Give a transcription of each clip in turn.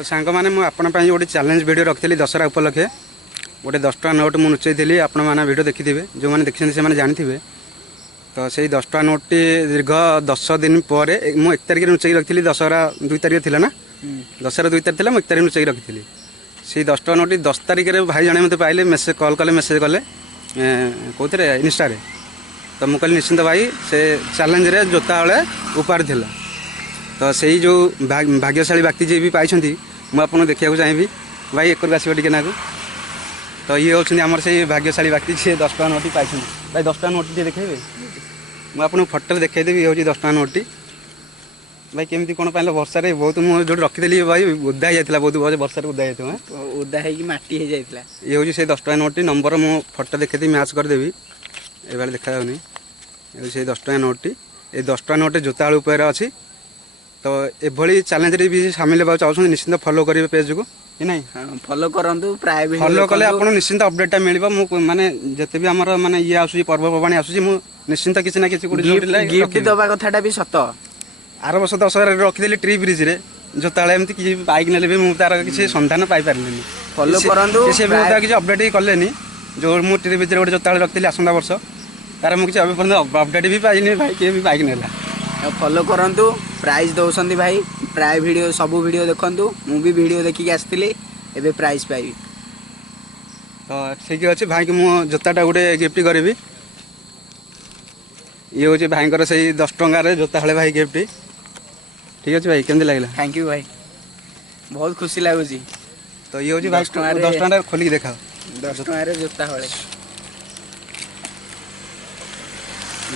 तो सांग मैंने मुझे गोटे चैलेंज वीडियो रखी दशहरा उपलक्षे गोटे 10 टଙ୍କା नोट मुझे लुचेली आपण मैंने वीडियो देखी थे जो मैंने देखी से जानते तो से 10 टଙ୍କା नोटी दीर्घ 10 दिन पर मुझे 1 तारिख लुचेक रखी दशहरा 2 तारिख थी ना दशहरा 2 तारिख थी 1 तारिख लुचेक रखी से 10 टଙ୍କା नोटी 10 तारिख भाई जने मत पाइले मेसेज कॉल कले मेसेज कले कौन इनस्टा तो मुझे कहली निश्चिंत भाई से चैलेंज रे जोता बेले उपहार थिला तो से जो भाग्यशाली व्यक्ति जी भी पाई मुझे देखा चाहिए भाई एक आसो टे ना तो ये होती आमर से भाग्यशाली व्यक्ति सी 10 टଙ୍କା नोटी पाई भाई 10 टଙ୍କା नोटी देखेबे मुझे फोटो देखेदेवी ये 10 टଙ୍କା नोटी भाई केमती कौन पाइल वर्षा बहुत मुझे जो रखीदी भाई उदा ही जाता बहुत वर्षा उदा जाता उदा मटी हो जाता ये हूँ से 10 टଙ୍କା नोटी नंबर मु फोटो देखेदी मैच करदेवी ये देखा जाऊनी ये 10 टଙ୍କା नोटी ये 10 टଙ୍କା नोट जोता आलू उपर अच्छी तो ये चैलेंज भी सामिल होगा चाहते निश्चिंत फॉलो करेंगे पेज को कि नहीं फॉलो करूँ प्राय फॉलो कले आप निश्चिंत अपडेटा मिल माने जिते भी आमर माने ये आसूँ पर्वपर्वाणी आसूँ निश्चिंत किसी ना किसी गिफ्ट दवा कथाटा भी सत आर वर्ष दशहरा रखीदी ट्री ब्रिज रे जोता एमती किसी बाइक ने भी मुझे तार किसी सन्धान पाई पारे फॉलो करूँ किसी अपडेट ही कले जो मुझे ट्री ब्रिज गोटे जोता रखी आसंता वर्ष तार मुझे अपडेट भी पाइनि भाई किए भी बाइक नेला फॉलो करूँ प्राइज दौरान भाई प्राय वीडियो सबू वीडियो देखूँ मुझे वीडियो देखिक आसती एवं प्राइज पाइबी तो ठीक अच्छे भाई की मुझे जोताटा गोटे गिफ्ट करी ये हूँ भाई से 10 टଙ୍କା जोता हले भाई गिफ्ट ठीक अच्छे भाई केमती लगे थैंक यू भाई बहुत खुशी लगुच तो ये हूँ 10 टଙ୍କା खोलिक देखा 10 ଟଙ୍କାରେ जोता हले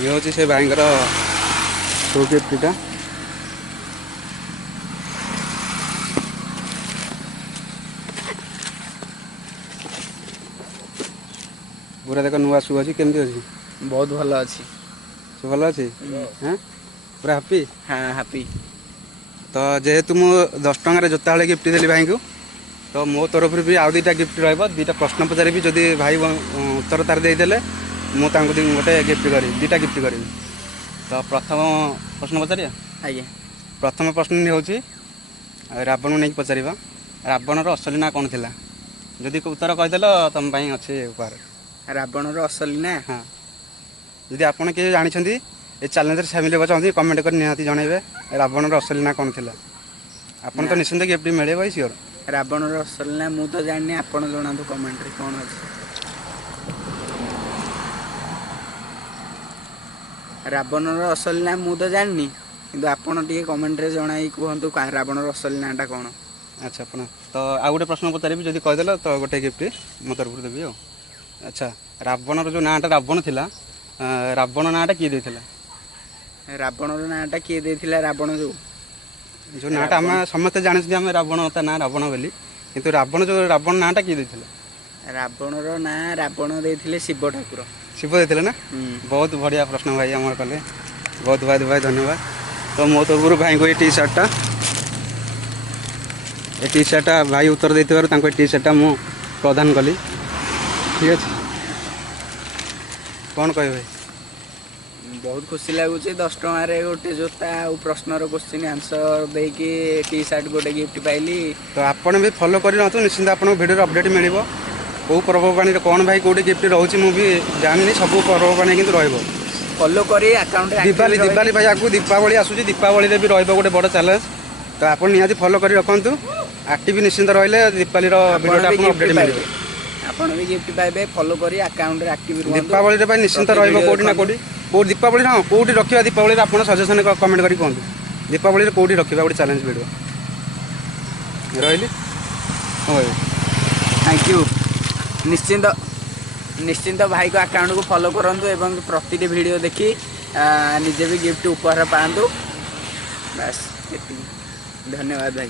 ये हूँ से भाई शो गिफ्टा पूरा देख नुआ शू अच्छी केमती अच्छी बहुत भल अच्छी सब भल अच्छी हाँ पूरा हैप्पी हाँ हैप्पी तो जेहेतु मुझे 10 ଟଙ୍କାରେ जोता हले गिफ्ट देली भाई को तो मो तरफ भी आउ 2टा गिफ्ट रहा प्रश्न पचारि जदि भाई उत्तर तार देदेले मुझे गोटे गिफ्ट करी 2टा गिफ्ट करी तो प्रथम प्रश्न पचारिया आज्ञा प्रथम प्रश्न हूँ रावण नहीं पचार रावणर असली ना कौन थिला जदि उत्तर कहीदेल तुम अच्छे उपहार रावणर असली ना हाँ जदि आपड़ किए जानते ये चैलेंज सामिल होगा चाहते कमेंट कर निहाती जनइबे रावणर असली ना कौन थिला आपन तो निश्चिंत गिफ्ट मिले भाई सियोर रावणर असली ना मु तो जानी आपन जणातु कमेंट रे कौन अछि रावणर असली ना मु तो जानी किंतु आपन टिके कमेंट रे जणाई कहंतु रावणर असली नाटा कौन अच्छा अपन तो आ गोटे प्रश्न पचारि जदि कहीदेल तो गोटे गिफ्ट मो तरफ देवी आ अच्छा रावणर जो नाटा रावण थिला रावण नाटा किए देथिला रावणर नाटा किए देथिला रावण जो नाटा आम समस्त जाने आम रावण ता ना रावण बोली किंतु रावण जो रावण नाटा किए देथिला रावणर ना रावण देथिले शिव ठाकुर शिव देथिले ना बहुत बढ़िया प्रश्न भाई आम कले बहुत भाई धन्यवाद तो मो तो गुरु भाई को ये टी शर्टा भाई उत्तर देते टी शर्टा मु प्रदान कली ठीक है कौन कह भाई बहुत खुशी लगुच 10 ଟଙ୍କାରେ गोटे जोता प्रश्नर क्वेश्चन आंसर देकी टी शर्ट गोटे गिफ्ट पाइली तो आपन भी फॉलो कर निश्चिंत आप वीडियो अपडेट मिल कौ पर्वपाणी कौन भाई कौटे गिफ्ट रोचे मुझे जानी सब पर्वपाणी कि फॉलो करी अकाउंट दिवाली दिवाली भाई आपको दीपावली आसूँ दीपावली भी रोटे बड़ चैलेंज तो आप निहाती फॉलो कर रखु एक्टिव निश्चिंत रहिले दीपावली वीडियो अपडेट मिले आपण भी गिफ्ट पाइबे फॉलो करी अकाउंट रे एक्टिव रहू दीपावली रे भाई निश्चिंत रहइबो कोठी ना कोठी कोठी दीपावली हां कोठी रखिबा दीपावली रे आपण सजेशन कमेंट करी कहंतु दीपावली रे कोठी रखिबा गोटे चैलेंज वीडियो रहइली ओए थैंक यू निश्चिंत भाई को अकाउंट को फॉलो करंतु एवं प्रतिटी वीडियो देखी निजे भी गिफ्ट उपहार पांतु बस धन्यवाद भाई।